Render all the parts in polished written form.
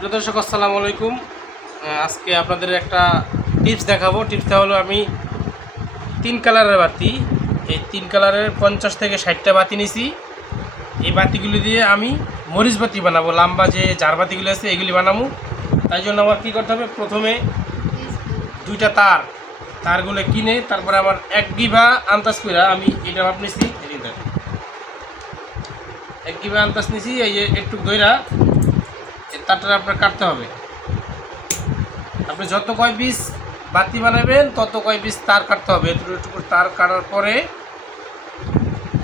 প্রিয় দর্শক আসসালামু আলাইকুম। আজকে আপনাদের একটা টিপস দেখাবো। টিপসটা হলো আমি 3 কালারের বাতি, এই 3 কালারের 50 থেকে 60টা বাতি নিছি। এই বাতিগুলি দিয়ে আমি মরিচ বাতি বানাবো, লম্বা যে জার বাতিগুলি আছে এগুলি বানাবো। তাই জন্য আমার কী করতে হবে, প্রথমে 2টা তারগুলো কিনে তারপরে আমার 1 গিভা আন্দাজ করে আমি এটা মাপ নিছি। 1 গিভা আন্দাজ নিছি, এই যে একটু দইরা তারটা আপনার কাটতে হবে। আপনি যত কয় পিস বাতি বানাবেন তত কয় পিস তার কাটতে হবে। এটুকু তার কাটার পরে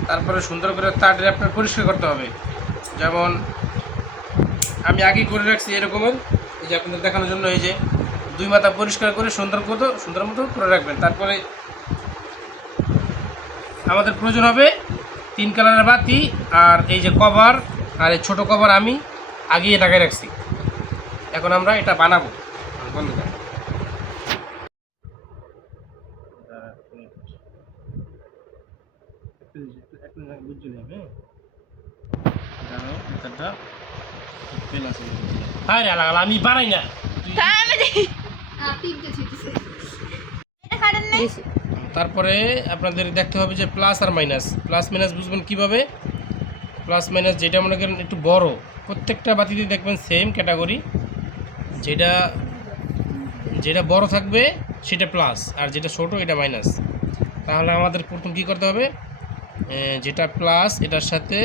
তারপরে সুন্দর করে তারটা আপনার পরিষ্কার করতে হবে। যেমন আমি আগেই করে রাখছি এরকমের, এই যে আপনাদের দেখানোর জন্য এই যে 2 মাথা পরিষ্কার করে সুন্দর মতো করে রাখবেন। তারপরে আমাদের প্রয়োজন হবে 3 কালারের বাতি আর এই যে কভার, আর এই ছোটো কভার আমি আগেই লাগাই রাখছি। এখন আমরা এটা বানাবো। বন্ধ করেন। আমি বানাই না। তারপরে আপনাদের দেখতে হবে যে প্লাস আর মাইনাস। প্লাস মাইনাস বুঝবেন কীভাবে? প্লাস মাইনাস যেটা মনে করেন একটু বড়, প্রত্যেকটা বাতিতে দেখবেন সেম ক্যাটাগরি, যেটা যেটা বড় থাকবে সেটা প্লাস আর যেটা ছোট এটা মাইনাস। তাহলে আমাদের প্রথম কী করতে হবে, যেটা প্লাস এটার সাথে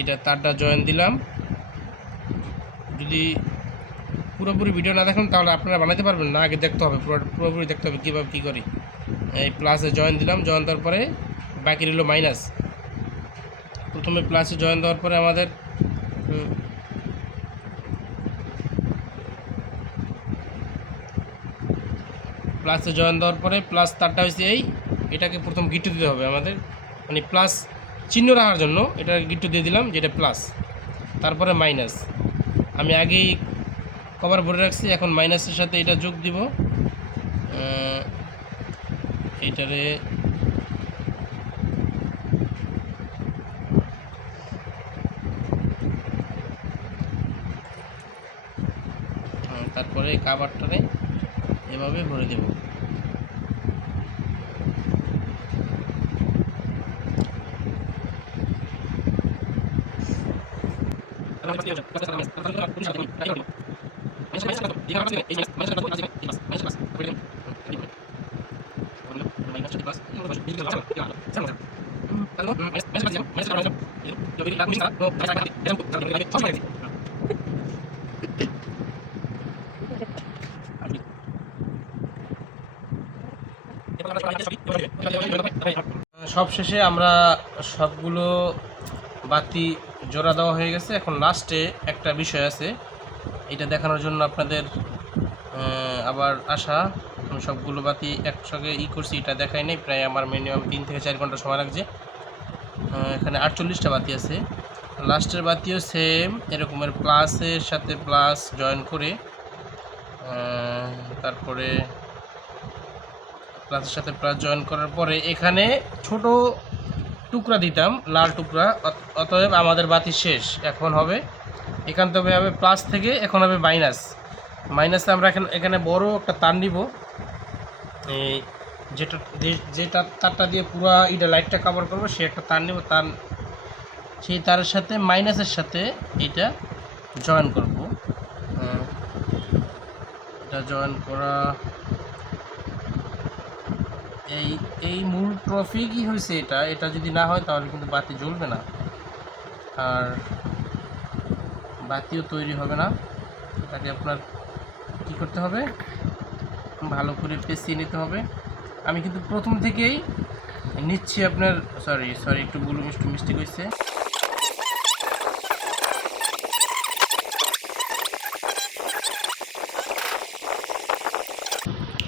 এটা তারটা জয়েন দিলাম। যদি পুরোপুরি ভিডিও না দেখেন তাহলে আপনারা বানাতে পারবেন না, আগে দেখতে হবে, পুরোপুরি দেখতে হবে কীভাবে কী করি। এই প্লাসে জয়েন দিলাম, জয়েন দেওয়ার পরে বাকি রইল মাইনাস। প্রথমে প্লাসে জয়েন দেওয়ার পরে আমাদের প্লাসে জয়েন দেওয়ার পরে প্লাস তারটা হয়েছে এটাকে প্রথম গিট্টু দিতে হবে আমাদের, মানে প্লাস চিহ্ন রাখার জন্য এটা গিট্টু দিয়ে দিলাম যেটা প্লাস। তারপরে মাইনাস আমি আগেই কভার ভরে রাখছি, এখন মাইনাসের সাথে এটা যোগ দিব। এইটারে তারপরে কাভারটারে এভাবে ভরে দেব। সবশেষে আমরা সবগুলো বাতি জোড়া দেওয়া হয়ে গেছে। এখন লাস্টে একটা বিষয় আছে, এটা দেখানোর জন্য আপনাদের আবার আসা। আমি সবগুলো বাতি একসঙ্গে করছি, এটা দেখাই নাই, প্রায় আমার মিনিমাম 3 থেকে 4 ঘন্টা সময় লাগছে। এখানে 48টা বাতি আছে। লাস্টের বাতিও সেম এরকমের প্লাসের সাথে প্লাস জয়েন করে তারপরে প্লাসের সাথে প্লাস জয়েন করার পরে এখানে ছোট টুকরা দিতাম, লাল টুকরা। অতএব আমাদের বাতি শেষ। এখন হবে এখান থেকে হবে প্লাস থেকে এখন হবে মাইনাস। মাইনাসে আমরা এখানে বড় একটা তার নিব, এই যেটা তারটা দিয়ে পুরো এটা লাইটটা কভার করবো, সে একটা তার নিব। সেই তারের সাথে মাইনাসের সাথে এটা জয়েন করব। এটা জয়েন করা এই মূল ট্রফি কি হয়েছে, এটা যদি না হয় তাহলে কিন্তু বাতি জ্বলবে না আর বাতিও তৈরি হবে না। এটাকে আপনার কি করতে হবে, ভালো করে পেঁচিয়ে নিতে হবে। আমি কিন্তু প্রথম থেকেই নিচ্ছি আপনার, সরি একটু মিস্টেক হয়েছে।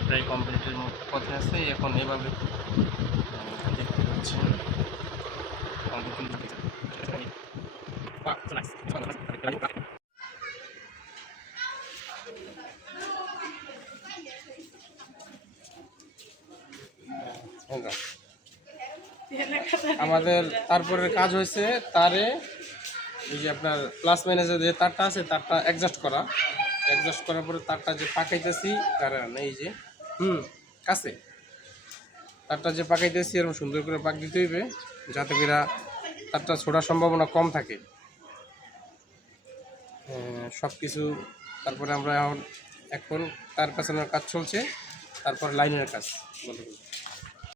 প্রায় কমপ্লিটের পথে আছে। এখন এভাবে দেখতে পাচ্ছেন আমাদের তারপরের কাজ হয়েছে তারে এই যে আপনার প্লাস মাইনাসের যে তারটা আছে তারটা অ্যাডজাস্ট করার পরে তারটা যে পাকাইতেছি কারণ এই যে কাছে তারটা যে পাকাইতেছি এরকম সুন্দর করে পাক দিতে হইবে যাতে করে তারটা ছোড়ার সম্ভাবনা কম থাকে। সব কিছু তারপরে আমরা এখন তার পেছনের কাজ চলছে, তারপর লাইনের কাজ বলে